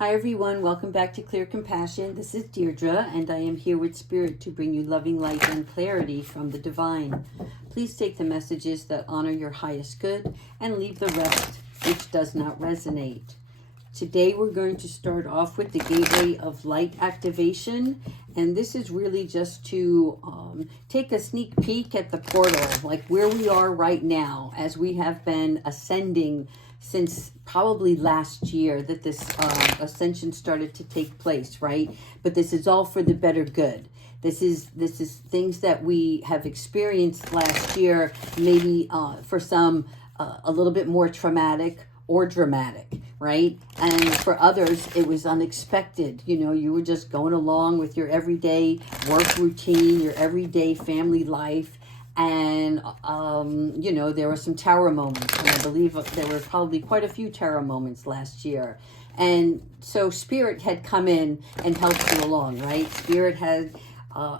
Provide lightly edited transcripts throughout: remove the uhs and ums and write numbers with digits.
Hi everyone, welcome back to Clear Compassion. This is Deirdre and I am here with Spirit to bring you loving light and clarity from the divine. Please take the messages that honor your highest good and leave the rest which does not resonate. Today we're going to start off with the Gateway of Light activation, and this is really just to take a sneak peek at the portal, like where we are right now as we have been ascending since probably last year that this ascension started to take place, right? But this is all for the better good. This is things that we have experienced last year, maybe for some a little bit more traumatic or dramatic, right? And for others, it was unexpected. You know, you were just going along with your everyday work routine, your everyday family life. And, you know, there were some terror moments. And I believe there were probably quite a few terror moments last year. And so Spirit had come in and helped you along, right? Spirit had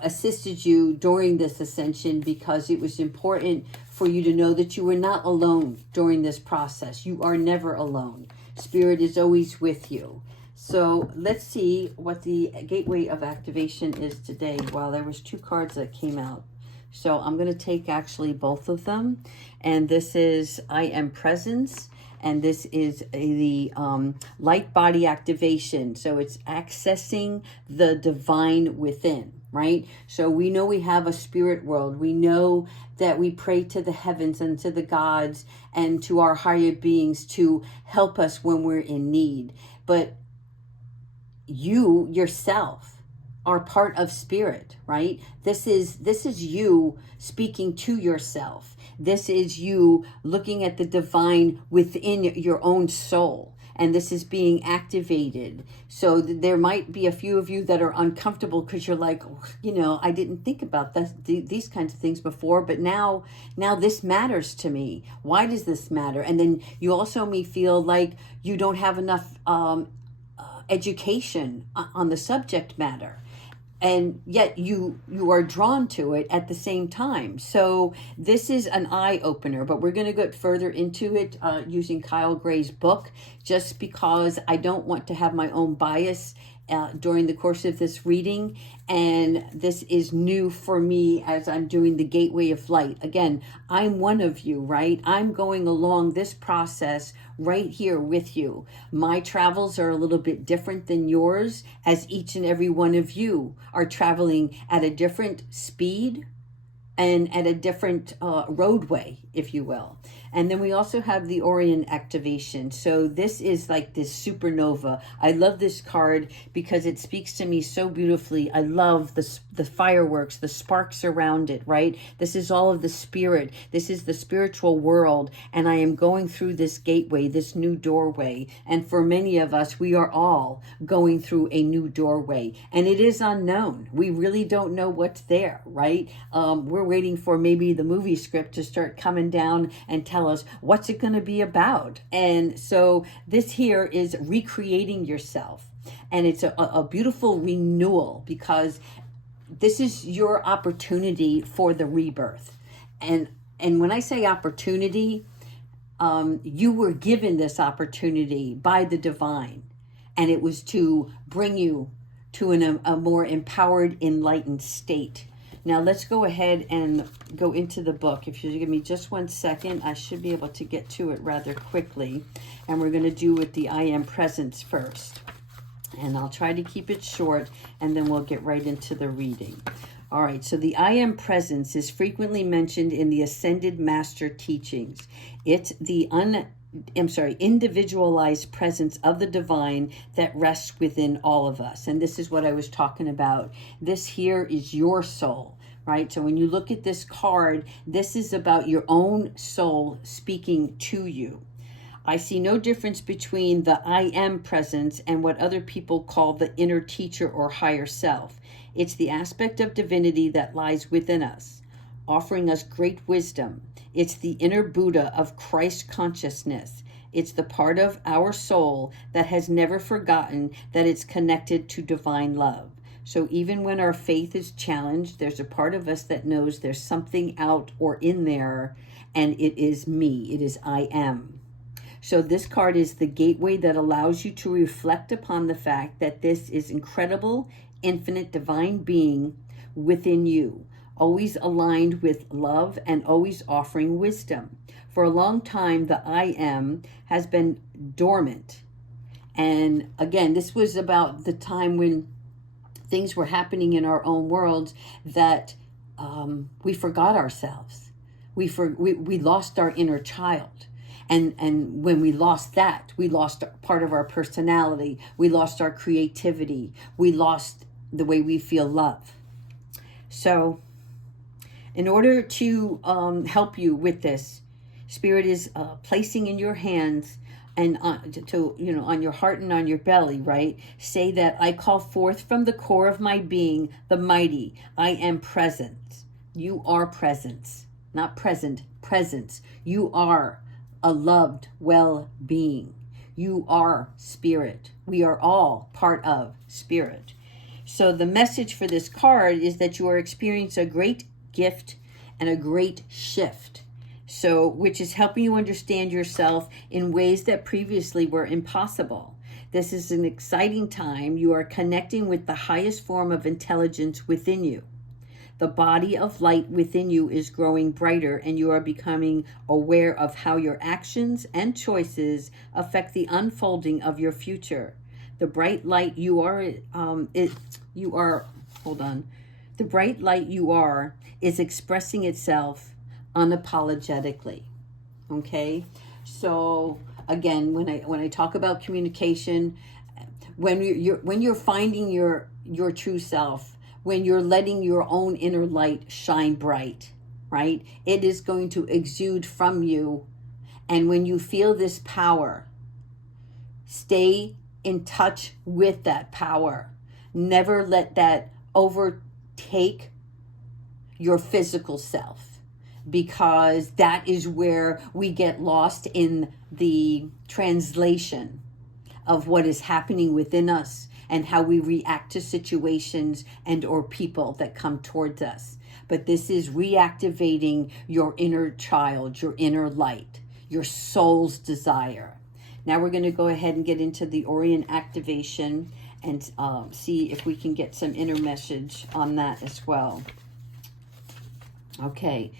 assisted you during this ascension because it was important for you to know that you were not alone during this process. You are never alone. Spirit is always with you. So let's see what the Gateway of Activation is today. Wow, there was two cards that came out. So I'm going to take actually both of them. And this is I Am Presence. And this is the light body activation. So it's accessing the divine within, right? So we know we have a spirit world. We know that we pray to the heavens and to the gods and to our higher beings to help us when we're in need. But you yourself are part of spirit, right? This is you speaking to yourself. This is you looking at the divine within your own soul. And this is being activated. So there might be a few of you that are uncomfortable because you're like, oh, you know, I didn't think about these kinds of things before, but now this matters to me. Why does this matter? And then you also may feel like you don't have enough education on the subject matter. And yet you are drawn to it at the same time. So this is an eye opener, but we're going to get further into it using Kyle Gray's book, just because I don't want to have my own bias during the course of this reading. And this is new for me as I'm doing the Gateway of Light. Again, I'm one of you, right? I'm going along this process right here with you. My travels are a little bit different than yours, as each and every one of you are traveling at a different speed and at a different roadway, if you will. And then we also have the Orion activation. So this is like this supernova. I love this card because it speaks to me so beautifully. I love the fireworks, the sparks around it, right? This is all of the spirit. This is the spiritual world. And I am going through this gateway, this new doorway. And for many of us, we are all going through a new doorway. And it is unknown. We really don't know what's there, right? We're waiting for maybe the movie script to start coming down and tell us what's it going to be about. And so this here is recreating yourself, and it's a beautiful renewal, because this is your opportunity for the rebirth. And when I say opportunity, you were given this opportunity by the divine, and it was to bring you to a more empowered, enlightened state. Now let's go ahead and go into the book. If you give me just 1 second, I should be able to get to it rather quickly. And we're going to do with the I Am Presence first. And I'll try to keep it short, and then we'll get right into the reading. All right, so the I Am Presence is frequently mentioned in the Ascended Master teachings. It's the individualized presence of the divine that rests within all of us. And this is what I was talking about. This here is your soul, right? So when you look at this card, this is about your own soul speaking to you. I see no difference between the I Am Presence and what other people call the inner teacher or higher self. It's the aspect of divinity that lies within us, offering us great wisdom. It's the inner Buddha of Christ consciousness. It's the part of our soul that has never forgotten that it's connected to divine love. So even when our faith is challenged, there's a part of us that knows there's something out or in there, and it is me. It is I am. So this card is the gateway that allows you to reflect upon the fact that this is incredible, infinite divine being within you, always aligned with love and always offering wisdom. For a long time, the I am has been dormant. And again, this was about the time when things were happening in our own world that we forgot ourselves. We lost our inner child. And when we lost that, we lost part of our personality. We lost our creativity. We lost the way we feel love. So in order to help you with this, Spirit is placing in your hands and on your heart and on your belly, right? Say that I call forth from the core of my being, the mighty. I am present. You are presence, not present, presence. You are a loved well-being. You are spirit. We are all part of spirit. So the message for this card is that you are experiencing a great gift and a great shift. So, which is helping you understand yourself in ways that previously were impossible. This is an exciting time. You are connecting with the highest form of intelligence within you. The body of light within you is growing brighter, and you are becoming aware of how your actions and choices affect the unfolding of your future. The bright light you are, the bright light you are is expressing itself unapologetically. Okay, so again, when I talk about communication, when you're finding your true self, when you're letting your own inner light shine bright, right? It is going to exude from you. And when you feel this power, stay in touch with that power. Never let that overtake your physical self, because that is where we get lost in the translation of what is happening within us and how we react to situations and or people that come towards us. But this is reactivating your inner child, your inner light, your soul's desire. Now we're going to go ahead and get into the Orion activation and see if we can get some inner message on that as well. Okay,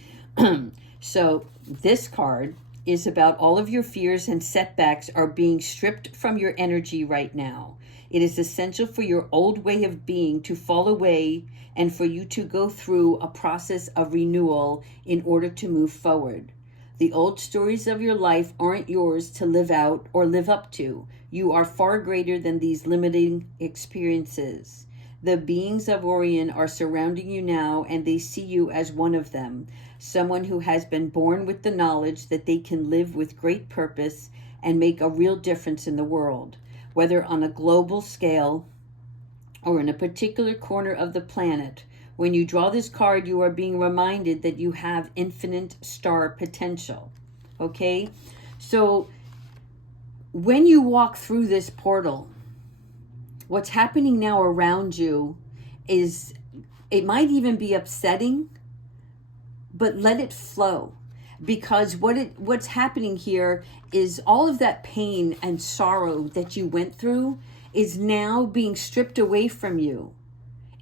so this card is about all of your fears and setbacks are being stripped from your energy right now. It is essential for your old way of being to fall away and for you to go through a process of renewal in order to move forward. The old stories of your life aren't yours to live out or live up to. You are far greater than these limiting experiences. The beings of Orion are surrounding you now, and they see you as one of them, someone who has been born with the knowledge that they can live with great purpose and make a real difference in the world, whether on a global scale or in a particular corner of the planet. When you draw this card, you are being reminded that you have infinite star potential. Okay? So when you walk through this portal, what's happening now around you is, it might even be upsetting, but let it flow. Because what's happening here is all of that pain and sorrow that you went through is now being stripped away from you.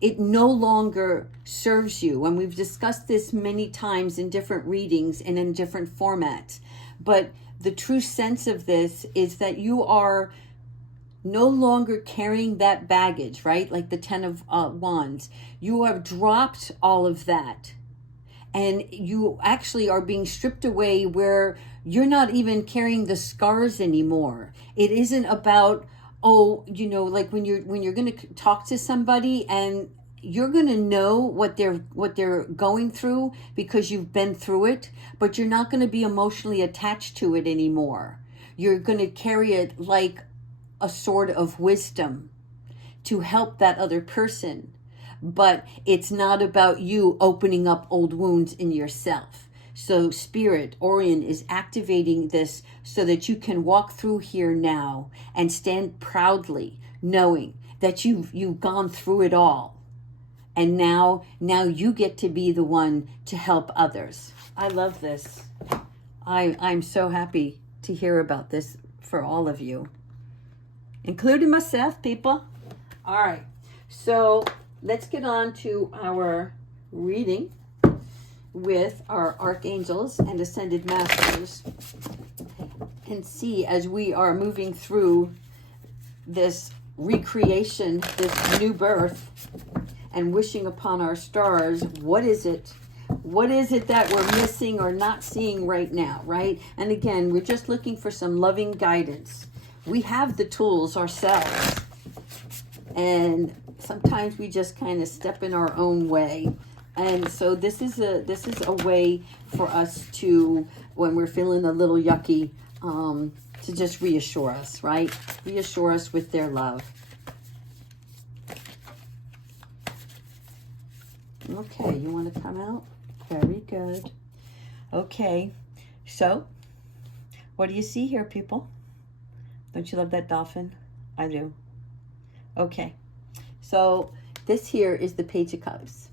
It no longer serves you. And we've discussed this many times in different readings and in different formats. But the true sense of this is that you are no longer carrying that baggage, right? Like the Ten of Wands. You have dropped all of that. And you actually are being stripped away where you're not even carrying the scars anymore. It isn't about, like when you're going to talk to somebody and you're going to know what they're going through because you've been through it, but you're not going to be emotionally attached to it anymore. You're going to carry it like a sword of wisdom to help that other person. But it's not about you opening up old wounds in yourself. So Spirit, Orion, is activating this so that you can walk through here now and stand proudly knowing that you've gone through it all. And now you get to be the one to help others. I love this. I'm so happy to hear about this for all of you, including myself, people. All right, so let's get on to our reading with our archangels and ascended masters, and see, as we are moving through this recreation, this new birth, and wishing upon our stars, what is it that we're missing or not seeing right now, right? And again, we're just looking for some loving guidance. We have the tools ourselves, and sometimes we just kind of step in our own way. And so this is a way for us to, when we're feeling a little yucky, to just reassure us, right? Reassure us with their love. Okay, you want to come out? Very good. Okay, so what do you see here, people? Don't you love that dolphin? I do. Okay, so this here is the Page of Cups.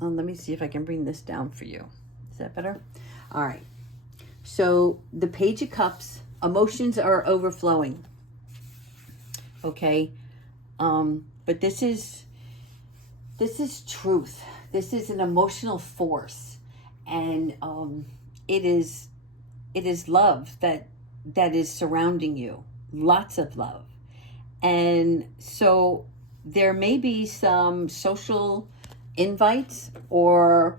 Let me see if I can bring this down for you. Is that better? All right. So the Page of Cups, emotions are overflowing. Okay, but this is truth. This is an emotional force, and it is love that is surrounding you. Lots of love, and so there may be some social invites, or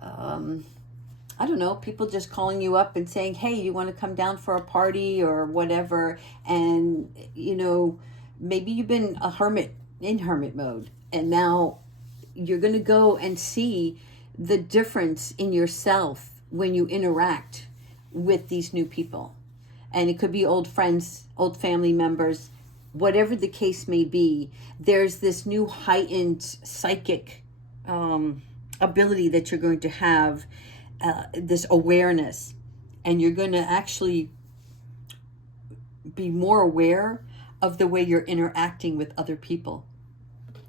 I don't know, people just calling you up and saying, hey, you want to come down for a party or whatever. And maybe you've been in hermit mode, and now you're going to go and see the difference in yourself when you interact with these new people. And it could be old friends, old family members, whatever the case may be. There's this new heightened psychic ability that you're going to have, this awareness, and you're going to actually be more aware of the way you're interacting with other people.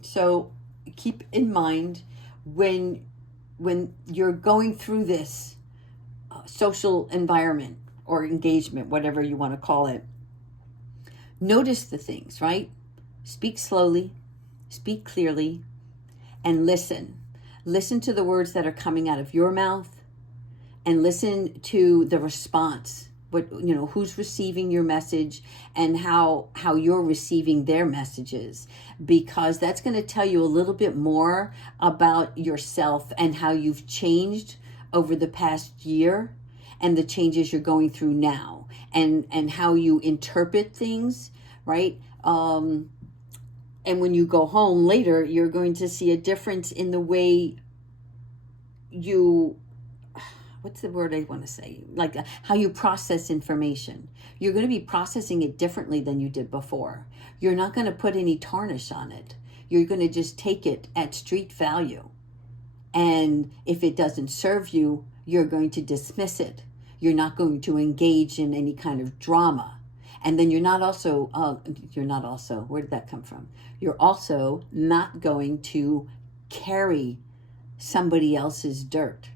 So keep in mind, when you're going through this social environment or engagement, whatever you want to call it, notice the things, right? Speak slowly, speak clearly, and listen. Listen to the words that are coming out of your mouth, and listen to the response. Who's receiving your message, and how you're receiving their messages, because that's going to tell you a little bit more about yourself and how you've changed over the past year, and the changes you're going through now, and how you interpret things, right? And when you go home later, you're going to see a difference in the way you, what's the word I want to say? Like how you process information. You're going to be processing it differently than you did before. You're not going to put any tarnish on it. You're going to just take it at street value. And if it doesn't serve you, you're going to dismiss it. You're not going to engage in any kind of drama. And then you're not also, where did that come from? You're also not going to carry somebody else's dirt,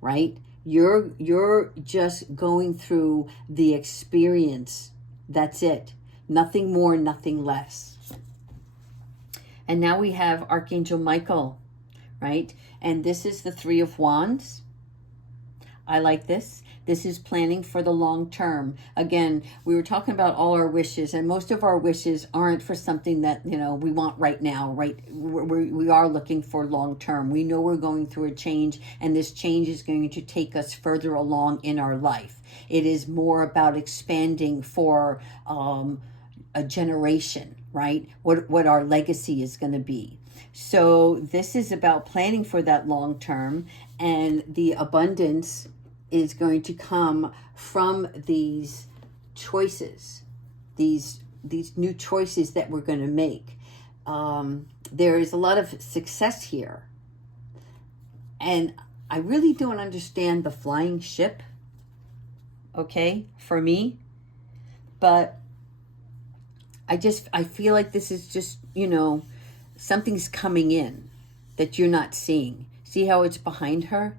right? You're just going through the experience. That's it. Nothing more, nothing less. And now we have Archangel Michael, right? And this is the Three of Wands. I like this. This is planning for the long term. Again, we were talking about all our wishes, and most of our wishes aren't for something that, we want right now, right? We are looking for long term. We know we're going through a change, and this change is going to take us further along in our life. It is more about expanding for a generation, right? What our legacy is going to be. So this is about planning for that long term, and the abundance is going to come from these choices, these new choices that we're going to make. There is a lot of success here. And I really don't understand the flying ship, okay, for me. But I feel like this is just, something's coming in that you're not seeing. See how it's behind her?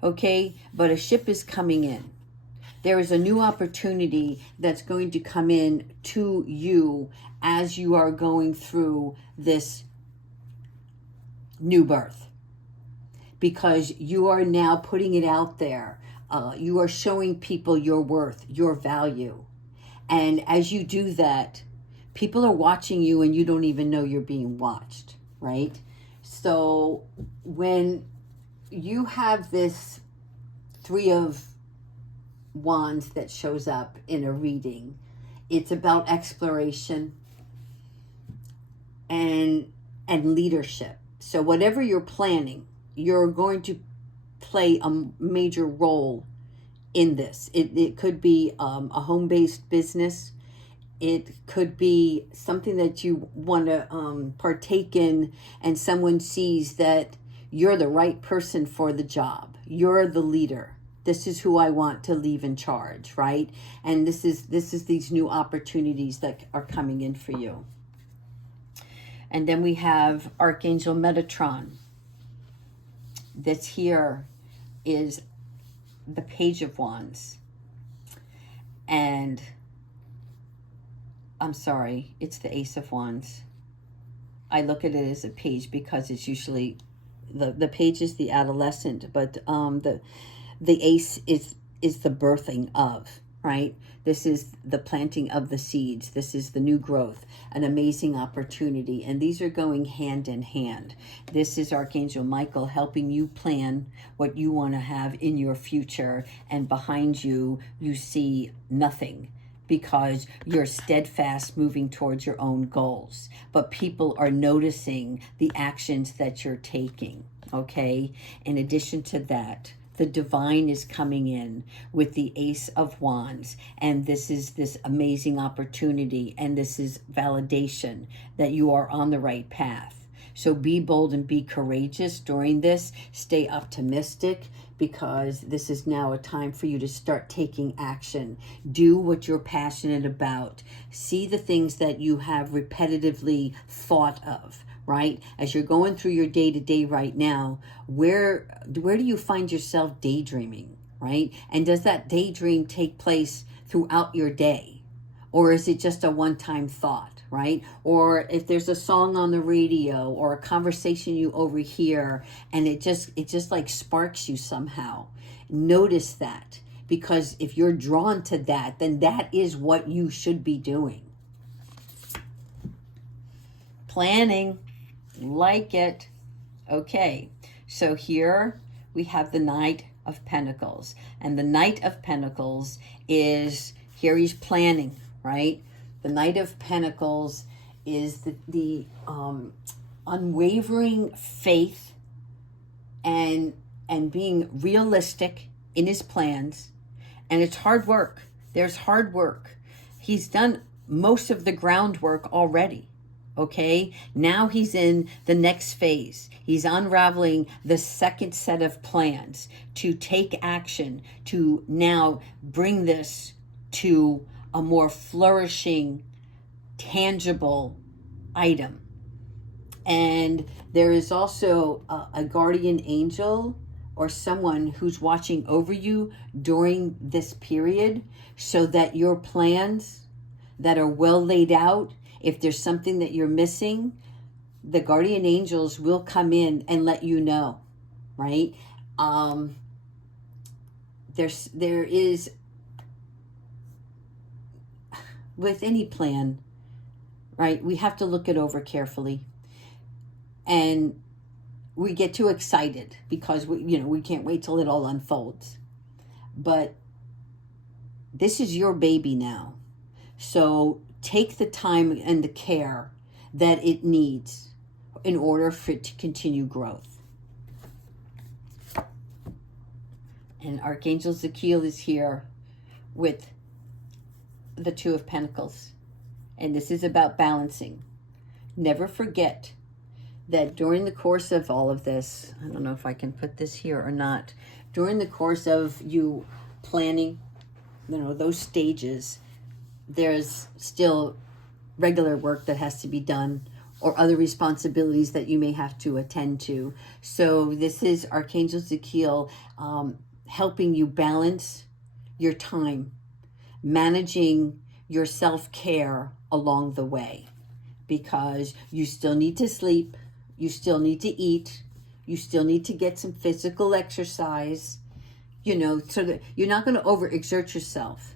Okay, but a ship is coming in. There is a new opportunity that's going to come in to you as you are going through this new birth, because you are now putting it out there. You are showing people your worth, your value. And as you do that, people are watching you and you don't even know you're being watched, right? So when you have this Three of Wands that shows up in a reading, it's about exploration and leadership. So whatever you're planning, you're going to play a major role in this. It could be a home-based business. It could be something that you want to partake in, and someone sees that you're the right person for the job. You're the leader. This is who I want to leave in charge, right? And this is these new opportunities that are coming in for you. And then we have Archangel Metatron. This here is the Page of Wands. And I'm sorry, it's the Ace of Wands. I look at it as a page because it's usually the page is the adolescent, but the ace is the birthing of, right? This is the planting of the seeds. This is the new growth, an amazing opportunity. And these are going hand in hand. This is Archangel Michael helping you plan what you want to have in your future. And behind you, you see nothing, because you're steadfast moving towards your own goals. But people are noticing the actions that you're taking, okay? In addition to that, the divine is coming in with the Ace of Wands, and this is this amazing opportunity, and this is validation that you are on the right path. So be bold and be courageous during this. Stay optimistic, because this is now a time for you to start taking action. Do what you're passionate about. See the things that you have repetitively thought of, right? As you're going through your day-to-day right now, where do you find yourself daydreaming, right? And does that daydream take place throughout your day? Or is it just a one-time thought, right? Or if there's a song on the radio or a conversation you overhear and it just like sparks you somehow, notice that. Because if you're drawn to that, then that is what you should be doing. Planning. Like it. Okay, so here we have the Knight of Pentacles, and the Knight of Pentacles is here. He's planning, right? The Knight of Pentacles is the unwavering faith and being realistic in his plans, and it's hard work. There's hard work. He's done most of the groundwork already. Okay, now he's in the next phase. He's unraveling the second set of plans to take action, to now bring this to a more flourishing, tangible item. And there is also a guardian angel or someone who's watching over you during this period, so that your plans that are well laid out, if there's something that you're missing, the guardian angels will come in and let you know, right? There is, with any plan, right, we have to look it over carefully. And we get too excited because we can't wait till it all unfolds. But this is your baby now. So take the time and the care that it needs in order for it to continue growth. And Archangel Zachiel is here with the Two of Pentacles. And this is about balancing. Never forget that during the course of all of this, I don't know if I can put this here or not, during the course of you planning, those stages, there's still regular work that has to be done, or other responsibilities that you may have to attend to. So this is Archangel Zachiel helping you balance your time, managing your self-care along the way, because you still need to sleep, you still need to eat, you still need to get some physical exercise, so that you're not going to overexert yourself.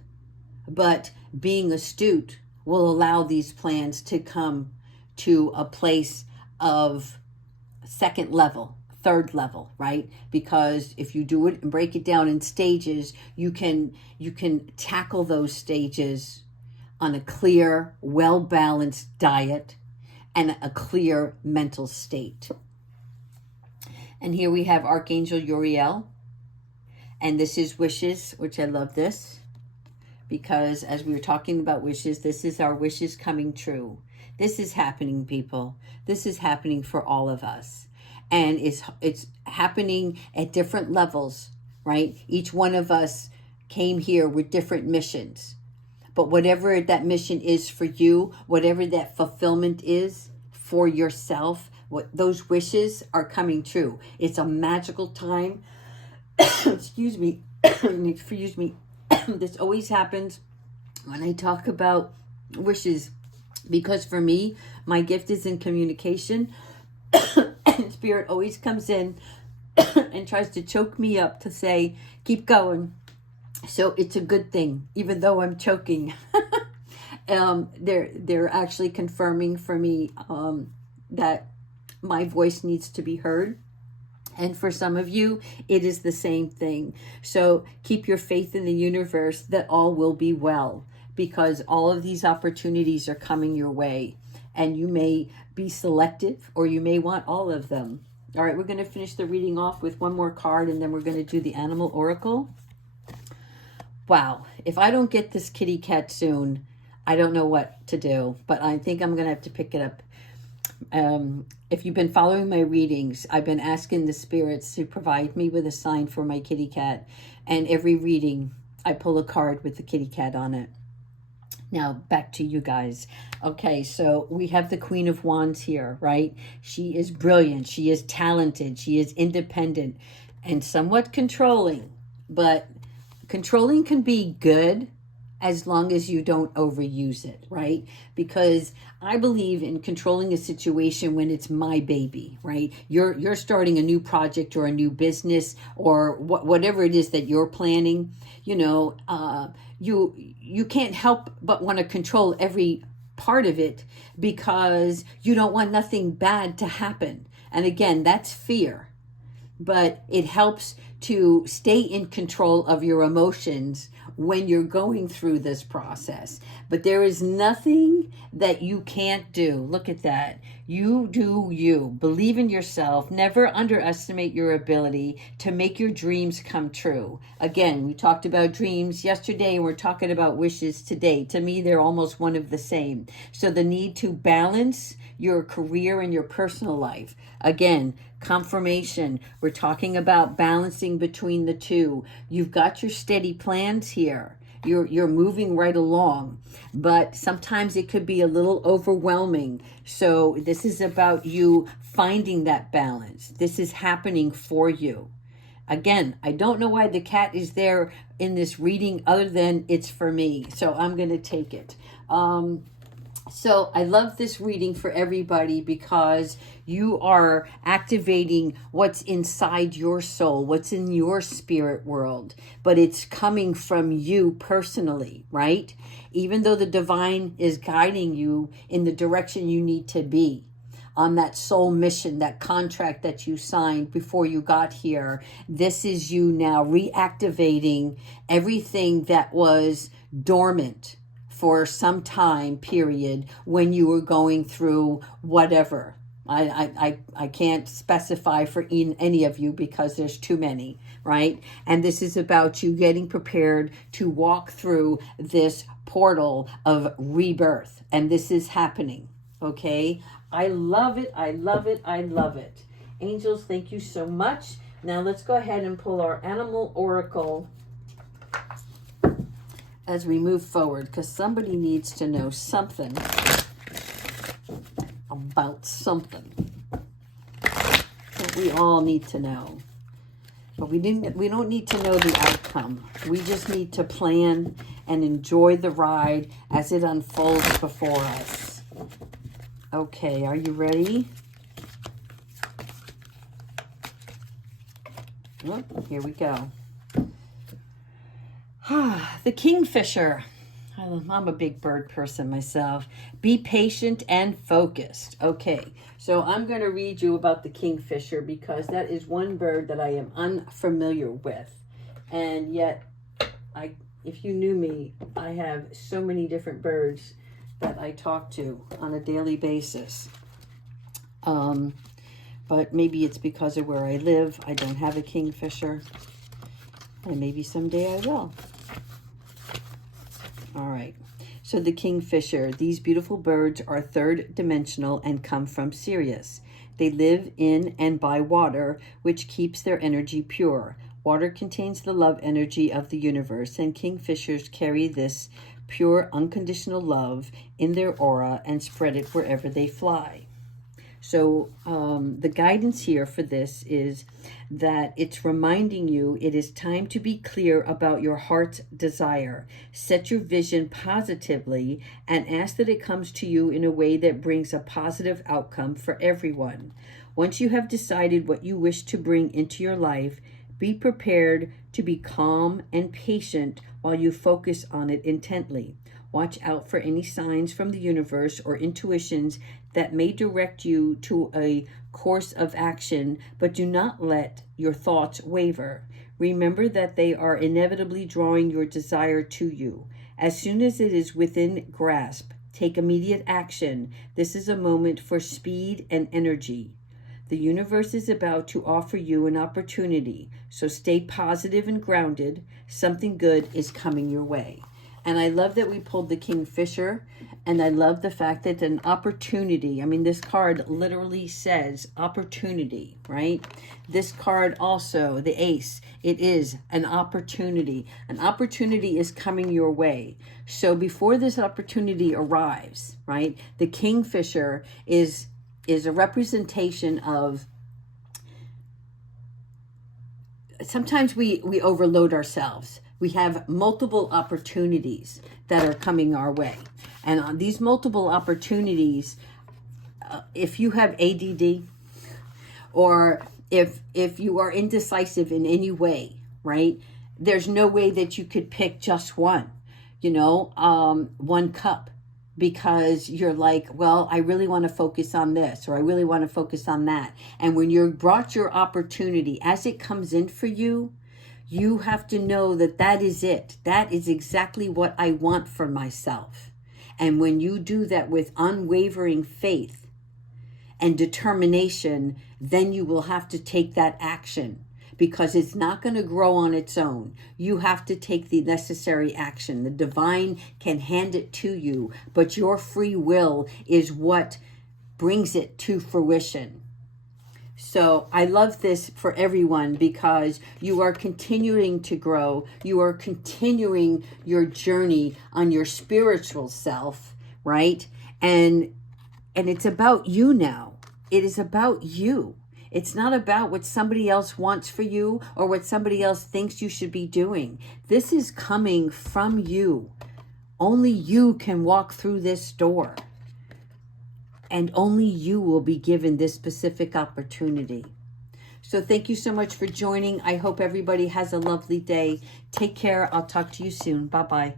But being astute will allow these plans to come to a place of second level, third level, right? Because if you do it and break it down in stages, you can tackle those stages on a clear, well-balanced diet and a clear mental state. And here we have Archangel Uriel, and this is wishes, which I love this, because as we were talking about wishes, this is our wishes coming true. This is happening, people. This is happening for all of us. And it's happening at different levels, right? Each one of us came here with different missions. But whatever that mission is for you, whatever that fulfillment is for yourself, what those wishes are coming true. It's a magical time. Excuse me. Excuse me. This always happens when I talk about wishes, because for me, my gift is in communication. And Spirit always comes in and tries to choke me up to say, keep going. So it's a good thing, even though I'm choking. They're actually confirming for me that my voice needs to be heard. And for some of you, it is the same thing. So keep your faith in the universe that all will be well, because all of these opportunities are coming your way. And you may be selective, or you may want all of them. All right, we're going to finish the reading off with one more card, and then we're going to do the Animal Oracle. Wow, if I don't get this kitty cat soon, I don't know what to do, but I think I'm going to have to pick it up. If you've been following my readings, I've been asking the spirits to provide me with a sign for my kitty cat. And every reading, I pull a card with the kitty cat on it. Now, back to you guys. Okay, so we have the Queen of Wands here, right? She is brilliant. She is talented. She is independent and somewhat controlling. But controlling can be good as long as you don't overuse it, right? Because I believe in controlling a situation when it's my baby, right? You're starting a new project or a new business or whatever it is that you're planning. You can't help but want to control every part of it because you don't want nothing bad to happen. And again, that's fear. But it helps to stay in control of your emotions when you're going through this process. But there is nothing that you can't do. Look at that. You do you. Believe in yourself. Never underestimate your ability to make your dreams come true. Again, we talked about dreams yesterday, and we're talking about wishes today. To me, they're almost one of the same. So the need to balance your career and your personal life. Again, confirmation. We're talking about balancing between the two. You've got your steady plans here. You're moving right along, but sometimes it could be a little overwhelming. So this is about you finding that balance. This is happening for you. Again, I don't know why the cat is there in this reading other than it's for me. So I'm going to take it. So I love this reading for everybody because you are activating what's inside your soul, what's in your spirit world, but it's coming from you personally, right? Even though the divine is guiding you in the direction you need to be on that soul mission, that contract that you signed before you got here, this is you now reactivating everything that was dormant for some time period when you were going through whatever. I can't specify for any of you because there's too many, right? And this is about you getting prepared to walk through this portal of rebirth. And this is happening, okay? I love it. I love it. I love it. Angels, thank you so much. Now let's go ahead and pull our Animal Oracle as we move forward, because somebody needs to know something about something that we all need to know. But we don't need to know the outcome. We just need to plan and enjoy the ride as it unfolds before us. Okay, are you ready? Oh, here we go. The Kingfisher. I'm a big bird person myself. Be patient and focused. Okay, so I'm going to read you about the Kingfisher because that is one bird that I am unfamiliar with. And yet, if you knew me, I have so many different birds that I talk to on a daily basis. But maybe it's because of where I live. I don't have a Kingfisher. And maybe someday I will. All right. So the Kingfisher, these beautiful birds are third dimensional and come from Sirius. They live in and by water, which keeps their energy pure. Water contains the love energy of the universe, and Kingfishers carry this pure, unconditional love in their aura and spread it wherever they fly. So the guidance here for this is that it's reminding you it is time to be clear about your heart's desire. Set your vision positively and ask that it comes to you in a way that brings a positive outcome for everyone. Once you have decided what you wish to bring into your life, be prepared to be calm and patient while you focus on it intently. Watch out for any signs from the universe or intuitions that may direct you to a course of action, but do not let your thoughts waver. Remember that they are inevitably drawing your desire to you. As soon as it is within grasp, take immediate action. This is a moment for speed and energy. The universe is about to offer you an opportunity, so stay positive and grounded. Something good is coming your way. And I love that we pulled the Kingfisher, and I love the fact that an opportunity, I mean, this card literally says opportunity, right? This card also, the Ace, it is an opportunity. An opportunity is coming your way. So before this opportunity arrives, right, the Kingfisher is a representation of, sometimes we overload ourselves. We have multiple opportunities that are coming our way. And on these multiple opportunities, if you have ADD or if you are indecisive in any way, right, there's no way that you could pick just one, one cup, because you're like, well, I really want to focus on this, or I really want to focus on that. And when you're brought your opportunity, as it comes in for you, you have to know that that is it. That is exactly what I want for myself. And when you do that with unwavering faith and determination, then you will have to take that action, because it's not going to grow on its own. You have to take the necessary action. The divine can hand it to you, but your free will is what brings it to fruition. So I love this for everyone, because you are continuing to grow. You are continuing your journey on your spiritual self, right? And it's about you now. It is about you. It's not about what somebody else wants for you or what somebody else thinks you should be doing. This is coming from you. Only you can walk through this door. And only you will be given this specific opportunity. So thank you so much for joining. I hope everybody has a lovely day. Take care. I'll talk to you soon. Bye-bye.